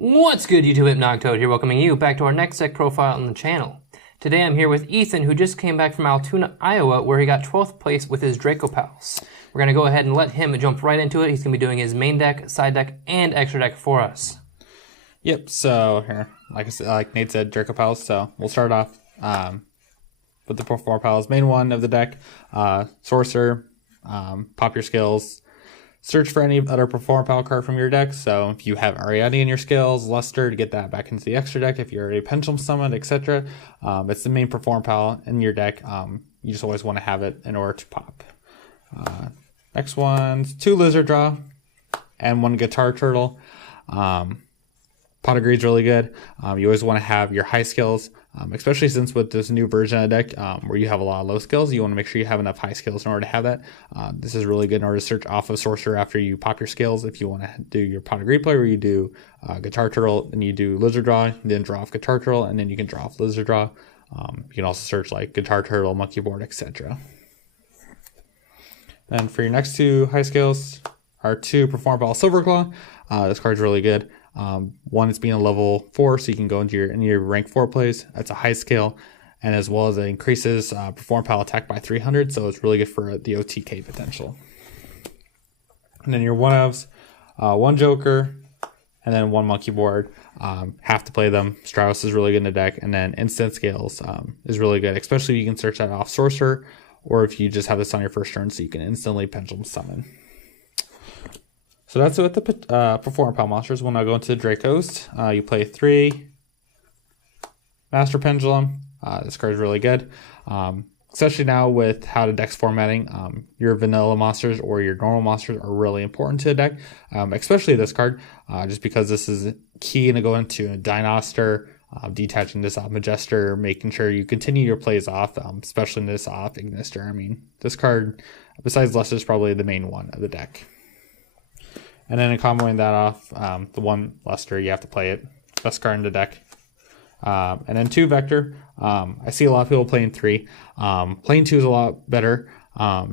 What's good, YouTube? Noctoad here, welcoming you back to our next deck profile on the channel. Today I'm here with Ethan, who just came back from Altoona, Iowa, where he got 12th place with his Draco pals. We're going to go ahead and let him jump right into it. He's going to be doing his main deck, side deck, and extra deck for us. Yep, so here, like Nate said, Draco pals, so we'll start off with the four pals. Main one of the deck, Sorcerer, pop your skills, search for any other Perform Pal card from your deck. So if you have Ariadne in your skills, Luster to get that back into the extra deck. If you're already Pendulum Summoned, etc., it's the main Perform Pal in your deck. You just always want to have it in order to pop. Next one's 2 Lizard Draw and 1 Guitar Turtle. Pot of Greed's really good. You always want to have your high skills, especially since with this new version of the deck where you have a lot of low skills, you want to make sure you have enough high skills in order to have that. This is really good in order to search off of Sorcerer after you pop your skills. If you want to do your Pot of Greed play where you do Guitar Turtle and you do Lizard Draw, then draw off Guitar Turtle, and then you can draw off Lizard Draw. You can also search like Guitar Turtle, Monkey Board, etc. And for your next 2 high skills are 2 Perform Pal Silver Claw. This card's really good. One is being a level 4, so you can go into your rank 4 plays. That's a high skill, and as well as it increases Perform Pal attack by 300, so it's really good for the OTK potential. And then your 1-ofs, 1 Joker, and then 1 Monkey Board. Have to play them. Strauss is really good in the deck, and then Instant Scales is really good, especially if you can search that off Sorcerer, or if you just have this on your first turn, so you can instantly Pendulum Summon. So that's it with the Perform Pal monsters. We'll now go into the Dracos. You play 3 Master Pendulum. This card is really good, especially now with how the deck's formatting. Your vanilla monsters or your normal monsters are really important to the deck, especially this card, just because this is key to go into a Dinoster, detaching this off Majester, making sure you continue your plays off, especially this off Ignister. I mean, this card, besides Luster, is probably the main one of the deck. And then in comboing that off, the 1 Luster, you have to play it. Best card in the deck. And then 2 Vector. I see a lot of people playing 3. Playing 2 is a lot better,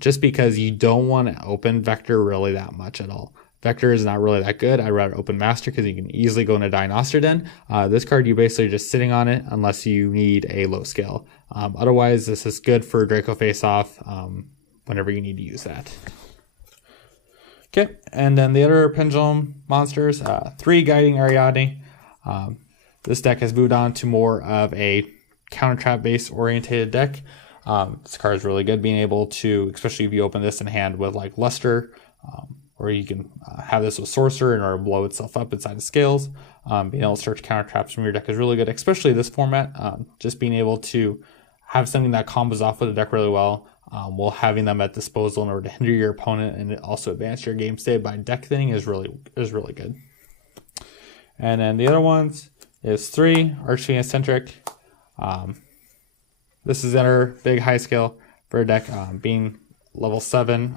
just because you don't want to open Vector really that much at all. Vector is not really that good. I'd rather open Master because you can easily go into Dinoster Den. This card, you basically just sitting on it unless you need a low scale. Otherwise, this is good for Draco face-off whenever you need to use that. Okay, and then the other Pendulum monsters, 3 Guiding Ariadne. This deck has moved on to more of a counter trap base orientated deck. This card is really good, being able to, especially if you open this in hand with like Luster, or you can have this with Sorcerer in order to blow itself up inside the scales. Being able to search counter traps from your deck is really good, especially this format. Just being able to have something that combos off with the deck really well, while having them at disposal in order to hinder your opponent and also advance your game state by deck thinning is really good. And then the other ones is 3 Archfiend Eccentric. This is another big high scale for a deck, being level 7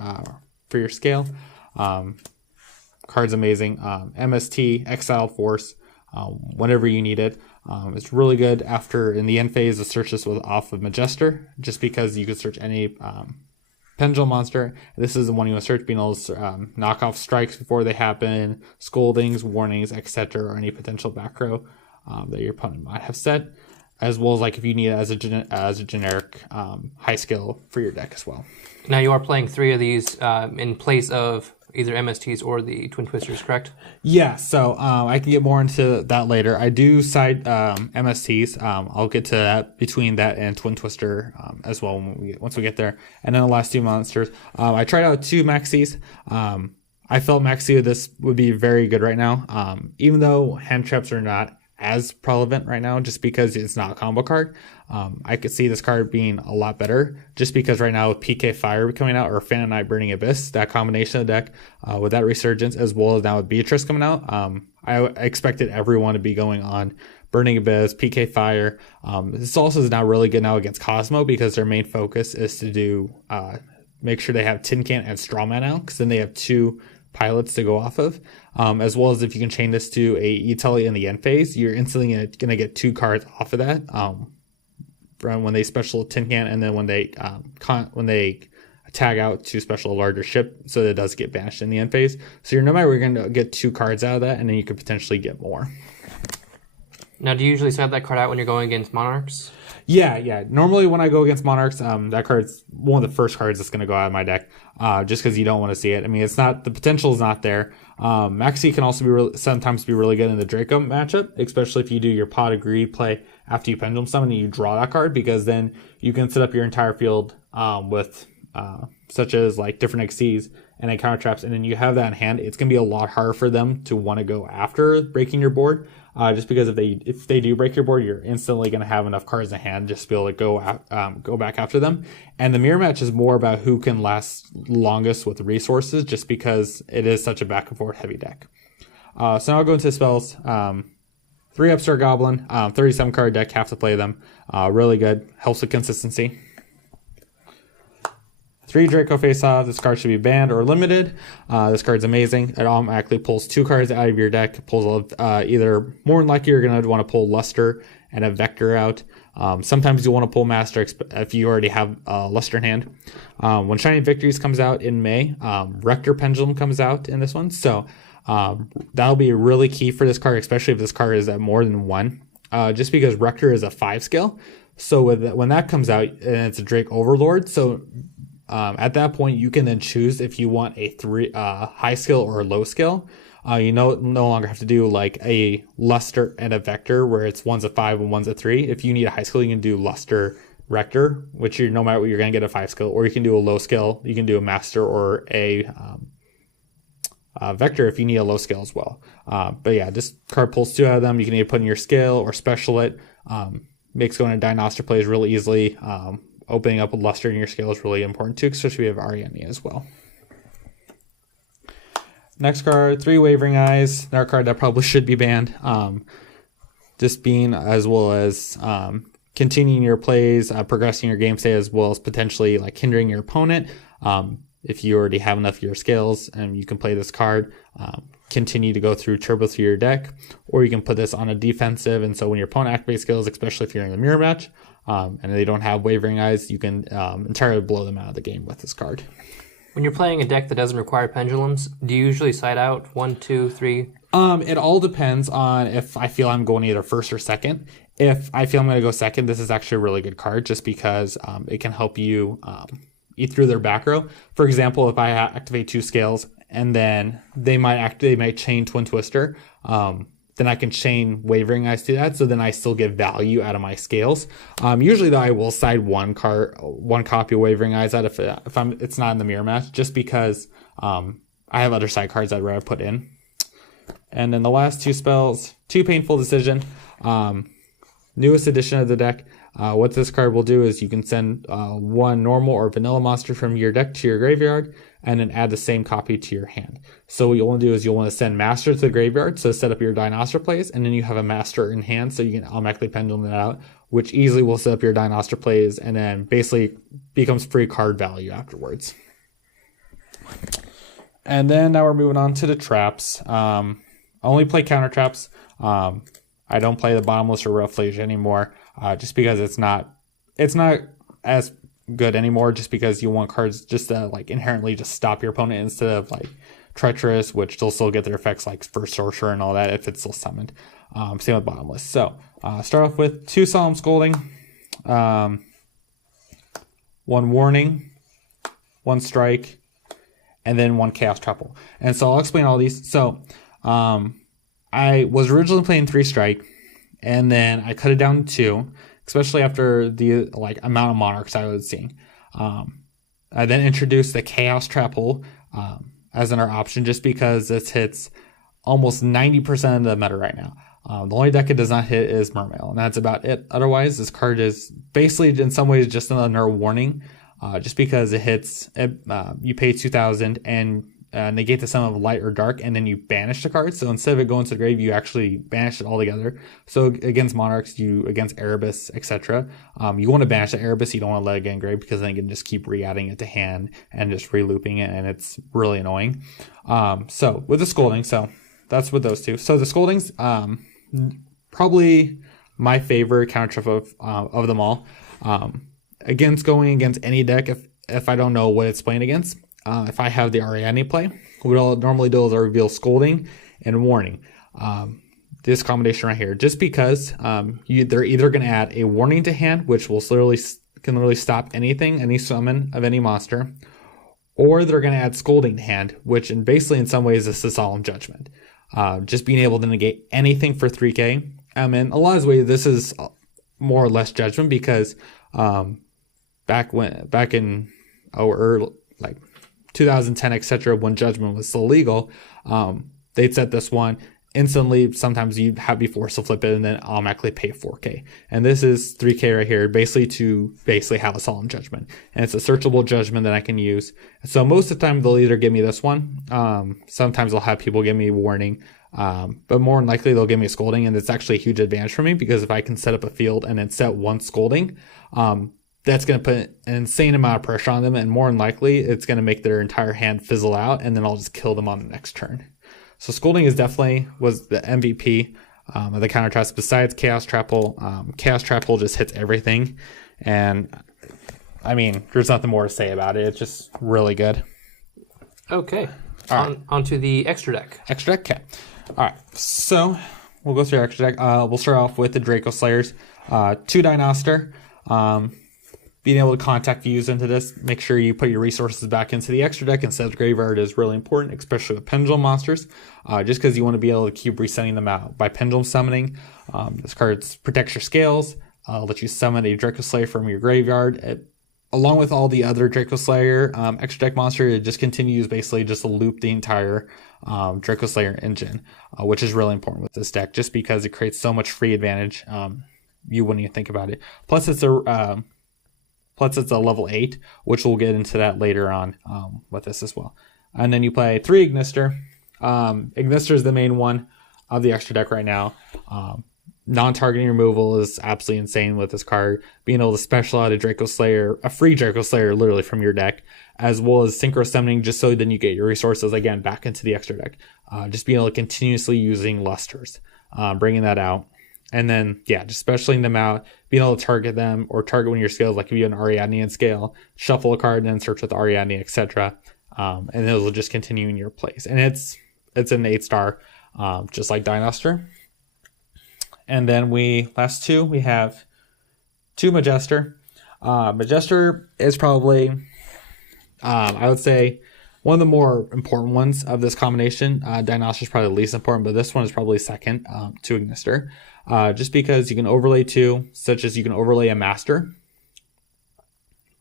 for your scale. Card's amazing. MST, Exiled Force, whenever you need it. It's really good after in the end phase to search this with off of Majester, just because you can search any Pendulum monster. This is the one you want to search, being able to knock off strikes before they happen, scoldings, warnings, etc., or any potential back row that your opponent might have set, as well as like if you need it as a generic high skill for your deck as well. Now you are playing 3 of these in place of either MSTs or the Twin Twisters, correct? Yeah, so I can get more into that later. I do side MSTs. I'll get to that between that and Twin Twister as well once we get there. And then the last 2 monsters. I tried out 2 Maxis. I felt Maxi with this would be very good right now. Even though hand traps are not as relevant right now, just because it's not a combo card. I could see this card being a lot better, just because right now with PK Fire coming out or Phantom Knight Burning Abyss, that combination of deck with that resurgence, as well as now with Beatrice coming out, I expected everyone to be going on Burning Abyss, PK Fire. This also is not really good now against Cosmo, because their main focus is to do make sure they have Tin Can and Straw Man out, because then they have 2 pilots to go off of, as well as if you can chain this to a E-Telly in the end phase, you're instantly going to get 2 cards off of that from when they special Tin Can, and then when they tag out to special a larger ship so that it does get banished in the end phase. So you're no matter, we're going to get 2 cards out of that, and then you could potentially get more. Now, do you usually set that card out when you're going against Monarchs? Yeah. Normally when I go against Monarchs, that card's one of the first cards that's going to go out of my deck, just because you don't want to see it. I mean, it's not, the potential is not there. Maxi can also be sometimes be really good in the Draco matchup, especially if you do your pot agree play after you pendulum summon and you draw that card, because then you can set up your entire field with such as like different XCs and then counter traps, and then you have that in hand. It's going to be a lot harder for them to want to go after breaking your board. Just because if they do break your board, you're instantly going to have enough cards in hand just to be able to go back after them. And the mirror match is more about who can last longest with the resources, just because it is such a back and forth heavy deck. So now I'll go into spells. 3 Upstart Goblin, 37 card deck, have to play them. Really good, helps with consistency. 3 Draco face off. This card should be banned or limited. This card's amazing. It automatically pulls 2 cards out of your deck. Pulls either, more than likely, you're going to want to pull Luster and a Vector out. Sometimes you want to pull Master if you already have Luster in hand. When Shining Victories comes out in May, Rector Pendulum comes out in this one. So that'll be really key for this card, especially if this card is at more than 1. Just because Rector is a 5 scale. So when that comes out, and it's a Drake Overlord, so at that point, you can then choose if you want a high skill or a low skill. You no longer have to do like a Luster and a Vector where it's one's a 5 and one's a 3. If you need a high skill, you can do Luster Rector, which no matter what, you're going to get a 5 skill. Or you can do a low skill. You can do a Master or a Vector if you need a low skill as well. But yeah, this card pulls 2 out of them. You can either put in your skill or special it. Makes going to Dinoster plays really easily. Opening up a Luster in your scale is really important too, especially if we have Ariane as well. Next card, 3 Wavering Eyes. Another card that probably should be banned. Just being, as well as continuing your plays, progressing your game state, as well as potentially like hindering your opponent. If you already have enough of your skills and you can play this card, continue to go through turbo through your deck, or you can put this on a defensive, and so when your opponent activates skills, especially if you're in the mirror match, and they don't have Wavering Eyes, you can entirely blow them out of the game with this card. When you're playing a deck that doesn't require pendulums, do you usually side out 1, 2, 3? It all depends on if I feel I'm going either first or second. If I feel I'm going to go second, this is actually a really good card, just because it can help you eat through their back row. For example, if I activate 2 scales and then they might chain Twin Twister, then I can chain Wavering Eyes to that, so then I still get value out of my scales. Usually though, I will side one copy of Wavering Eyes out if it's not in the mirror match, just because I have other side cards I'd rather put in. And then the last 2 spells, 2 Painful Decision, newest edition of the deck. What this card will do is you can send 1 normal or vanilla monster from your deck to your graveyard, and then add the same copy to your hand. So what you'll want to do is you'll want to send Master to the graveyard, so set up your Dinoster plays, and then you have a Master in hand, so you can automatically pendulum that out, which easily will set up your Dinoster plays, and then basically becomes free card value afterwards. And then now we're moving on to the traps. I only play counter traps. I don't play the Bottomless or Roughledge anymore, just because it's not as good anymore, just because you want cards just to like inherently just stop your opponent instead of like Treacherous, which they'll still get their effects like First Sorcerer and all that if it's still summoned. Same with Bottomless. So start off with 2 Solemn Scolding, 1 Warning, 1 Strike, and then 1 Chaos Trouble. And so I'll explain all these. So I was originally playing 3 Strike, and then I cut it down to 2, especially after the like amount of Monarchs I was seeing. I then introduced the Chaos Trap Hole as another option, just because this hits almost 90% of the meta right now. The only deck it does not hit is Mermail, and that's about it. Otherwise, this card is basically in some ways just another warning, just because it hits, you pay 2,000 and negate the sum of light or dark, and then you banish the card. So instead of it going to the grave, you actually banish it altogether. So against Monarchs, against Erebus, etc., you want to banish the Erebus. You don't want to let it get engraved, because then you can just keep re-adding it to hand and just re-looping it, and it's really annoying. So with the Scolding, so that's with those 2. So the Scoldings, probably my favorite counter trap of them all. Going against any deck, if I don't know what it's playing against. If I have the Ariadne play, what I'll normally do is I reveal Scolding and Warning. This combination right here, just because they're either going to add a Warning to hand, which will can literally stop anything, any summon of any monster, or they're going to add Scolding to hand, which basically in some ways is a Solemn Judgment. Just being able to negate anything for 3k. In a lot of ways, this is more or less Judgment because back in like 2010, etc., when Judgment was still legal, they'd set this one instantly. Sometimes you'd be forced to flip it and then automatically pay 4k. And this is 3k right here, basically have a Solemn Judgment. And it's a searchable judgment that I can use. So most of the time they'll either give me this one. Sometimes they'll have people give me Warning. But more than likely they'll give me a Scolding, and it's actually a huge advantage for me because if I can set up a field and then set one Scolding, that's going to put an insane amount of pressure on them, and more than likely it's going to make their entire hand fizzle out, and then I'll just kill them on the next turn. So Scolding was the MVP of the counter traps besides Chaos Trapple. Chaos Trapple just hits everything, and I mean, there's nothing more to say about it. It's just really good. Okay, on to the extra deck. Extra deck, okay. All right, so we'll go through our extra deck. We'll start off with the Draco Slayers, 2 Dinoster. Being able to contact views into this, make sure you put your resources back into the extra deck instead of the graveyard is really important, especially with pendulum monsters, just because you want to be able to keep resetting them out. By pendulum summoning, this card protects your scales, lets you summon a Draco Slayer from your graveyard. Along with all the other Draco Slayer extra deck monster, it just continues basically just to loop the entire Draco Slayer engine, which is really important with this deck, just because it creates so much free advantage. You wouldn't even think about it. Plus, it's a level 8, which we'll get into that later on with this as well. And then you play 3 Ignister. Ignister is the main one of the extra deck right now. Non-targeting removal is absolutely insane with this card. Being able to special out a free Draco Slayer literally from your deck, as well as synchro summoning, just so then you get your resources again back into the extra deck. Just being able to continuously using Lusters, bringing that out. And then, yeah, just specialing them out, being able to target them or target one of your scales, like if you have an Ariadne scale, shuffle a card and then search with Ariadne, etc. And those will just continue in your place. And it's an 8-star, just like Dinoster. And then last two, we have 2 Majester. Majester is probably, I would say, one of the more important ones of this combination. Dinoster is probably the least important, but this one is probably second to Ignister. Just because you can overlay 2, such as you can overlay a Master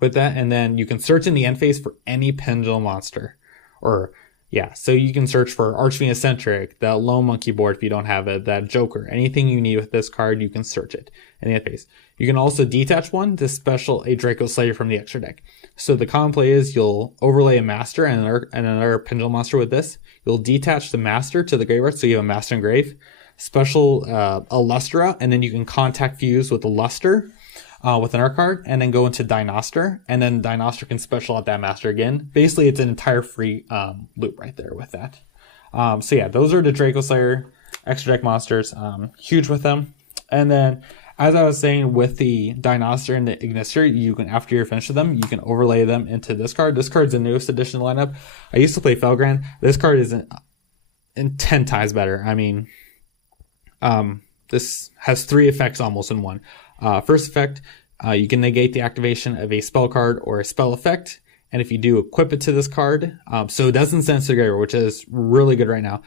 with that, and then you can search in the end phase for any pendulum monster. So you can search for Archfiend Eccentric, that Lone Monkey board if you don't have it, that Joker. Anything you need with this card, you can search it in the end phase. You can also detach one to special a Draco Slayer from the extra deck. So the common play is you'll overlay a Master and another pendulum monster with this. You'll detach the Master to the graveyard, so you have a Master engrave. Special a Lustra, and then you can contact fuse with a Luster with another card, and then go into Dinoster, and then Dinoster can special out that Master again. Basically, it's an entire free loop right there with that. So yeah, those are the Draco Slayer extra deck monsters. Huge with them. And then, as I was saying, with the Dinoster and the Ignister, you can, after you're finished with them, you can overlay them into this card. This card's the newest edition lineup. I used to play Felgrand. This card is in 10 times better. I mean, this has 3 effects almost in one. First effect, you can negate the activation of a spell card or a spell effect, and if you do, equip it to this card. So it doesn't send to the graveyard, which is really good right now,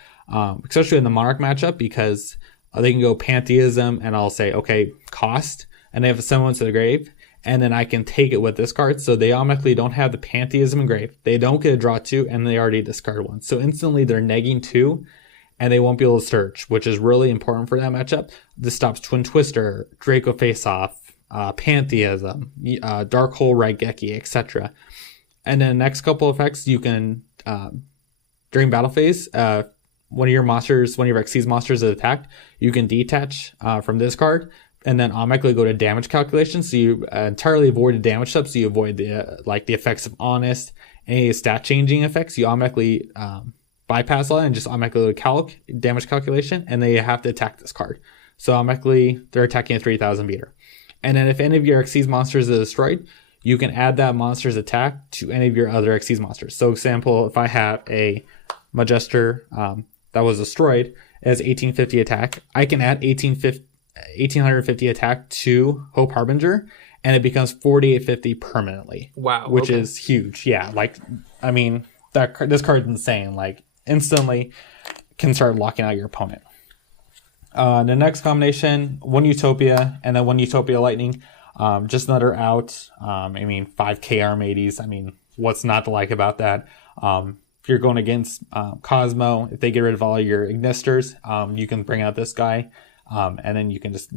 especially in the Monarch matchup, because they can go Pantheism, and I'll say, okay, cost, and they have to send one to the grave, and then I can take it with this card, so they automatically don't have the Pantheism engraved. They don't get a draw 2, and they already discard 1. So instantly they're negging 2, and they won't be able to search, which is really important for that matchup. This stops Twin Twister, Draco Face-Off, Pantheism, Dark Hole Raigeki, etc. And then the next couple effects, you can, during battle phase, one of your Xyz monsters is attacked, you can detach from this card, and then automatically go to damage calculation, so you entirely avoid the damage step, so you avoid the effects of Honest, any stat changing effects, you automatically bypass all that and just automatically go to damage calculation, and they have to attack this card. So automatically they're attacking a 3000 meter. And then if any of your Xyz monsters is destroyed, you can add that monster's attack to any of your other Xyz monsters. So example, if I have a Majester that was destroyed, it has 1850 attack, I can add 1850 attack to Hope Harbinger, and it becomes 4850 permanently. Wow. Which is huge. Yeah, like, I mean, this card's insane. Like, instantly can start locking out your opponent. The next combination, one Utopia, and then one Utopia Lightning. Just another out. I mean, 5k Armades. I mean, what's not to like about that? If you're going against Cosmo, if they get rid of all your Ignisters, you can bring out this guy, and then you can just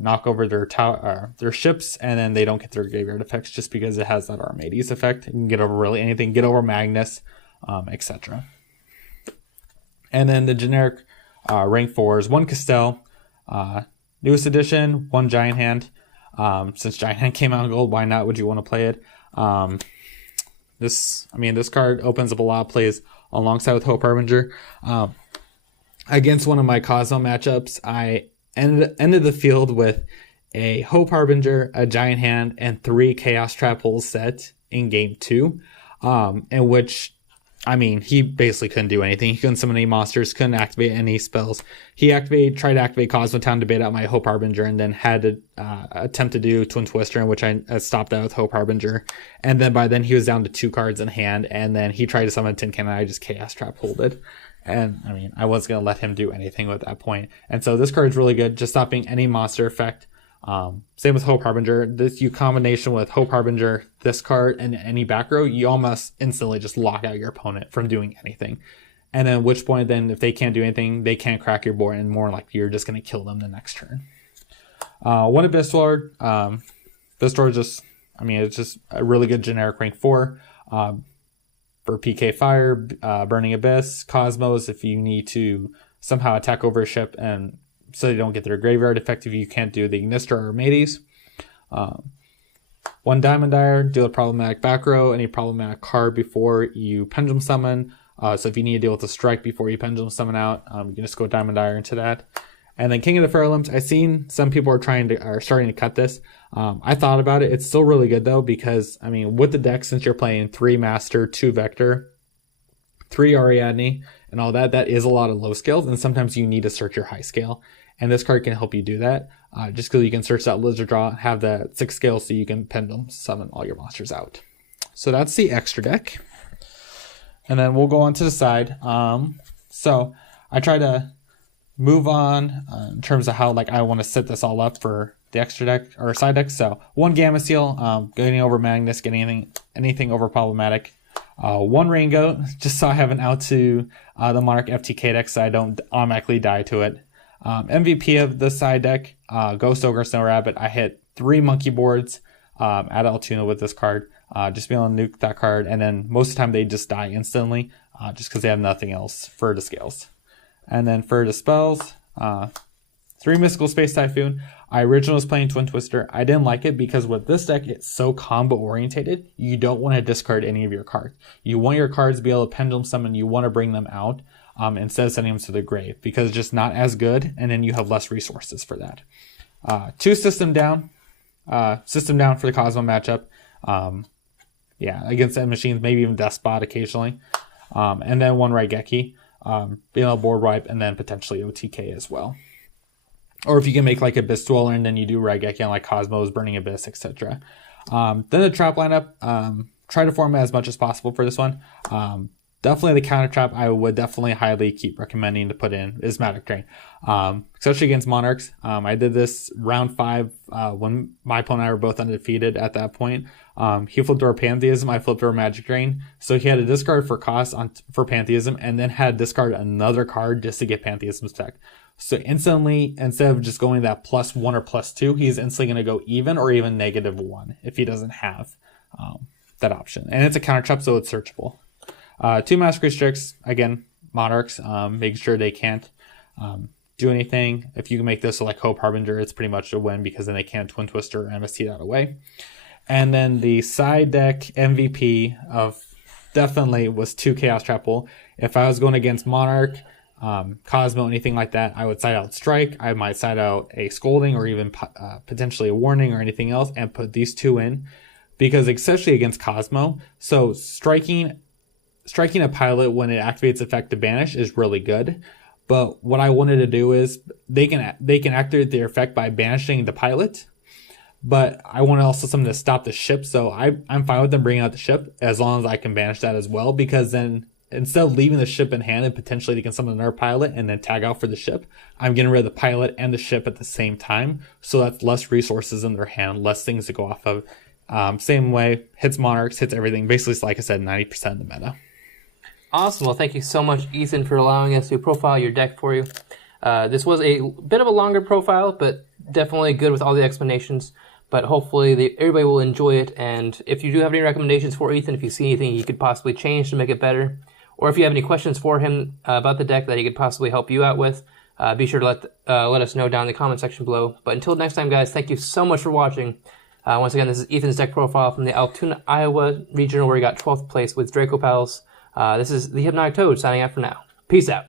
knock over their ships, and then they don't get their graveyard effects just because it has that Armades effect. You can get over really anything, get over Magnus, etc. And then the generic rank 4s, one Castell, newest edition, one Giant Hand. Since Giant Hand came out in gold, why not would you want to play it? This card opens up a lot of plays alongside with Hope Harbinger. Against one of my Cosmo matchups, I ended the field with a Hope Harbinger, a Giant Hand, and 3 Chaos Trap holes set in game 2, in which, I mean, he basically couldn't do anything. He couldn't summon any monsters, couldn't activate any spells. He tried to activate Cosmotown to bait out my Hope Harbinger, and then had to attempt to do Twin Twister, in which I stopped out with Hope Harbinger. And then by then he was down to 2 cards in hand, and then he tried to summon Tin Can, and I just Chaos Trap holded. And I mean, I wasn't going to let him do anything at that point. And so this card is really good, just stopping any monster effect. Same with Hope Harbinger. This combination with Hope Harbinger, this card, and any back row, you almost instantly just lock out your opponent from doing anything. And then at which point, then if they can't do anything, they can't crack your board, and more likely you're just going to kill them the next turn. One Abyss Lord. Abyss Lord it's just a really good generic rank 4. For PK Fire, Burning Abyss, Cosmos, if you need to somehow attack over a ship and so they don't get their graveyard effect if you can't do the Ignister or Armades. One Diamond Dire, deal a problematic back row, any problematic card before you Pendulum Summon. So if you need to deal with a strike before you Pendulum Summon out, you can just go Diamond Dire into that. And then King of the Fair Limbs, I've seen some people are starting to cut this. I thought about it. It's still really good though, because I mean, with the deck, since you're playing 3 Master, 2 Vector, 3 Ariadne, and all that, that is a lot of low scales, and sometimes you need to search your high scale. And this card can help you do that, just because you can search that Lizard Draw, have that 6 scale, so you can Pendulum Summon all your monsters out. So that's the extra deck. And then we'll go on to the side. So I try to move on in terms of how I want to set this all up for the extra deck or side deck. So one Gamma Seal, getting over Magnus, getting anything over problematic. One Raingoat, just so I have an out to the Monarch FTK deck, so I don't automatically die to it. MVP of the side deck, Ghost Ogre Snow Rabbit. I hit 3 monkey boards at Altoona with this card. Just being able to nuke that card, and then most of the time they just die instantly, just because they have nothing else for the scales. And then for the spells, 3 Mystical Space Typhoon. I originally was playing Twin Twister. I didn't like it because with this deck, it's so combo orientated. You don't want to discard any of your cards. You want your cards to be able to Pendulum Summon. You want to bring them out instead of sending them to the grave, because it's just not as good, and then you have less resources for that. 2 System Down. System Down for the Cosmo matchup. Against end machines, maybe even Despot occasionally. And then 1 Raigeki. Being able to board wipe, and then potentially OTK as well. Or if you can make Abyss Dweller, and then you do Raigeki on Cosmos, Burning Abyss, etc. Then the trap lineup, try to form it as much as possible for this one. Definitely the counter trap I would definitely highly keep recommending to put in is Magic Drain. Especially against Monarchs. I did this round 5 when my opponent and I were both undefeated at that point. He flipped over Pantheism, I flipped over Magic Drain. So he had a discard for cost for Pantheism, and then had to discard another card just to get Pantheism's effect. So instantly, instead of just going that +1 or +2, he's instantly going to go even or even -1 if he doesn't have that option. And it's a counter trap, so it's searchable. 2 Master Restricts, again, Monarchs, making sure they can't do anything. If you can make this Hope Harbinger, it's pretty much a win, because then they can't Twin Twister or MST that away. And then the side deck MVP of definitely was 2 Chaos Trap Hole. If I was going against Monarch, Cosmo, anything like that, I would side out Strike. I might side out a Scolding, or even potentially a Warning or anything else, and put these 2 in. because especially against Cosmo, so striking a pilot when it activates effect to banish is really good. But what I wanted to do is they can activate their effect by banishing the pilot. But I want also something to stop the ship, so I'm fine with them bringing out the ship as long as I can banish that as well, because then instead of leaving the ship in hand and potentially they can summon another pilot and then tag out for the ship, I'm getting rid of the pilot and the ship at the same time, so that's less resources in their hand, less things to go off of. Same way, hits monarchs, hits everything. Basically, it's like I said, 90% of the meta. Awesome. Well, thank you so much, Ethan, for allowing us to profile your deck for you. This was a bit of a longer profile, but definitely good with all the explanations. But hopefully everybody will enjoy it. And if you do have any recommendations for Ethan, if you see anything he could possibly change to make it better, or if you have any questions for him about the deck that he could possibly help you out with, be sure to let us know down in the comment section below. But until next time, guys, thank you so much for watching. Once again, this is Ethan's deck profile from the Altoona, Iowa regional, where he got 12th place with Draco Pals. This is the Hypnotic Toad signing out for now. Peace out.